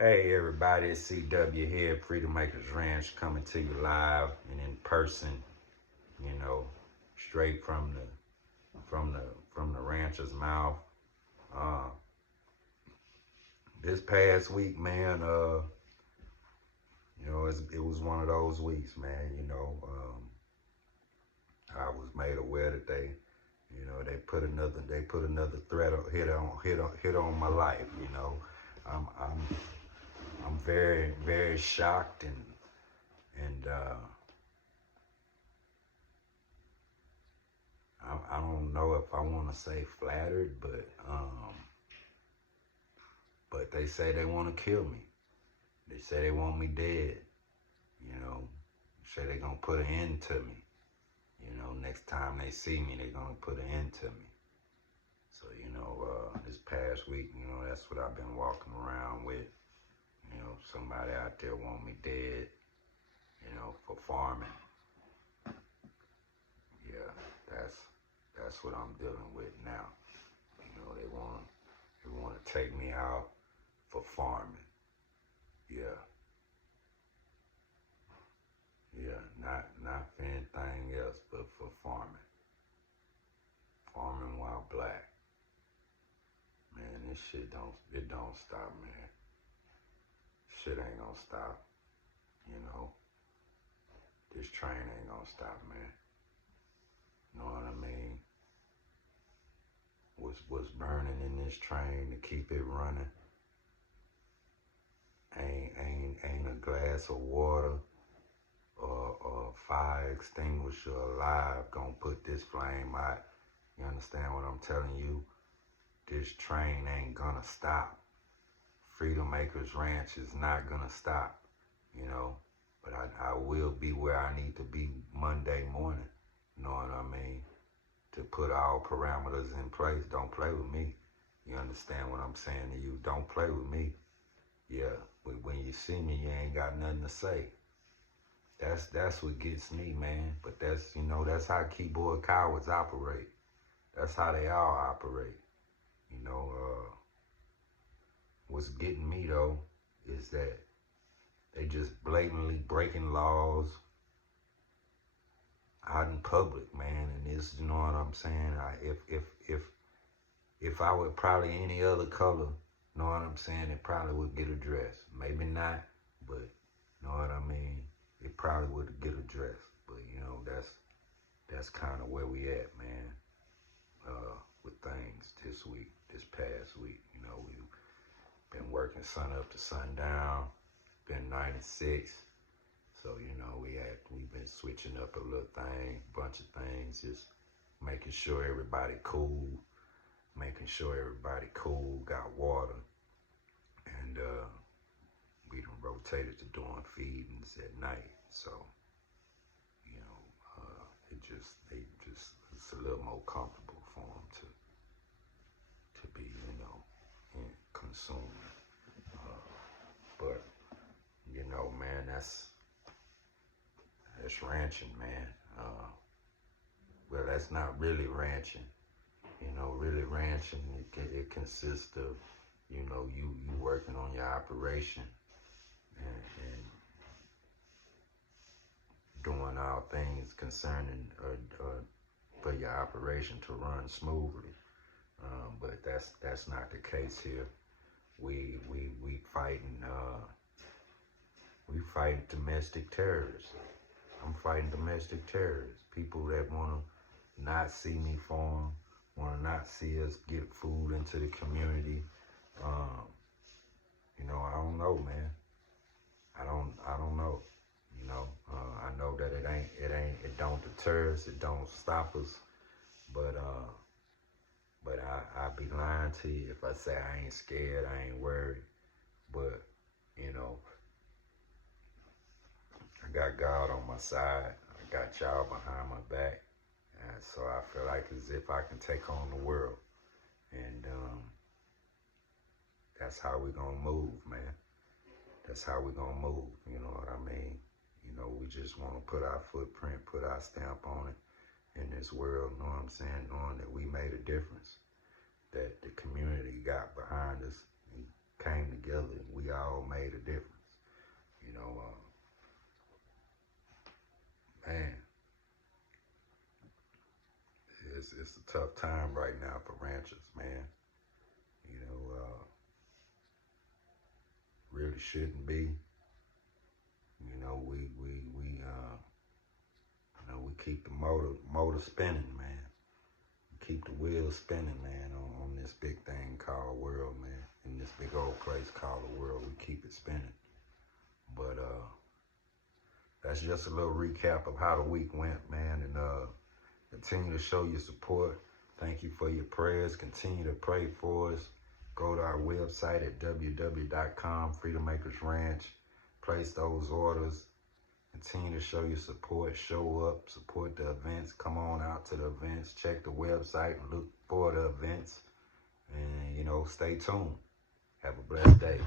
Hey everybody, it's CW here, Freedom Makers Ranch, coming to you live and in person. You know, straight from the rancher's mouth. Uh, this past week, man, it was one of those weeks, man. I was made aware that they put another hit on my life. I'm very very shocked and I don't know if I want to say flattered, but they say they want to kill me. They say they want me dead. You know, say they're gonna put an end to me. Next time they see me, they're gonna put an end to me. So this past week, that's what I've been walking around with. Somebody out there want me dead. For farming. Yeah, that's what I'm dealing with now. They want to take me out for farming. Yeah, yeah, not for anything else, but for farming. Farming while black. Man, this shit don't stop, man. Shit ain't gonna stop. You know, this train ain't gonna stop, man. Know what I mean? What's burning in this train to keep it running ain't a glass of water or a fire extinguisher alive gonna put this flame out. You understand what I'm telling you? This train ain't gonna stop. Freedom Makers Ranch is not gonna stop, but I will be where I need to be Monday morning. You know what I mean? To put all parameters in place. Don't play with me. You understand what I'm saying to you? Don't play with me. Yeah, but when you see me, you ain't got nothing to say. That's what gets me, man. But that's how keyboard cowards operate. That's how they all operate. You know, what's getting me though is that they just blatantly breaking laws out in public, man. And this, you know what I'm saying? If I were probably any other color, you know what I'm saying, it probably would get addressed. Maybe not, but you know what I mean? It probably would get addressed. But that's kind of where we at, man. With things this past week. We've been working sun up to sundown. Been 96. So, we've been switching up a little bunch of things, just making sure everybody cool, got water, and we done rotated to doing feedings at night. So, it's a little more comfortable for them to be, consuming. But, man, that's ranching, man. Well, that's not really ranching. Really ranching, it consists of, you working on your operation and doing all things concerning for your operation to run smoothly. But that's not the case here. We fighting domestic terrorists. I'm fighting domestic terrorists. People that wanna not see me farm, wanna not see us get food into the community. I don't know, man. I don't know. I know that it don't deter us, it don't stop us. But I'd be lying to you if I say I ain't scared, I ain't worried. But, I got God on my side. I got y'all behind my back. And so I feel like as if I can take on the world. And that's how we gonna move, man. That's how we gonna move, you know what I mean? We just wanna put our footprint, put our stamp on it in this world, you know what I'm saying? Knowing that we made a difference, that the community got behind us and came together, and we all made a difference. You know, man, it's a tough time right now for ranchers, man. You know, really shouldn't be. You know, we keep the motor spinning, man. We keep the wheels spinning, man, on this big thing called world, man. In this big old place called the world, we keep it spinning. But that's just a little recap of how the week went, man. And continue to show your support. Thank you for your prayers. Continue to pray for us. Go to our website at www.com, Freedom Acres Ranch. Place those orders. Continue to show your support. Show up. Support the events. Come on out to the events. Check the website and look for the events. And, you know, stay tuned. Have a blessed day.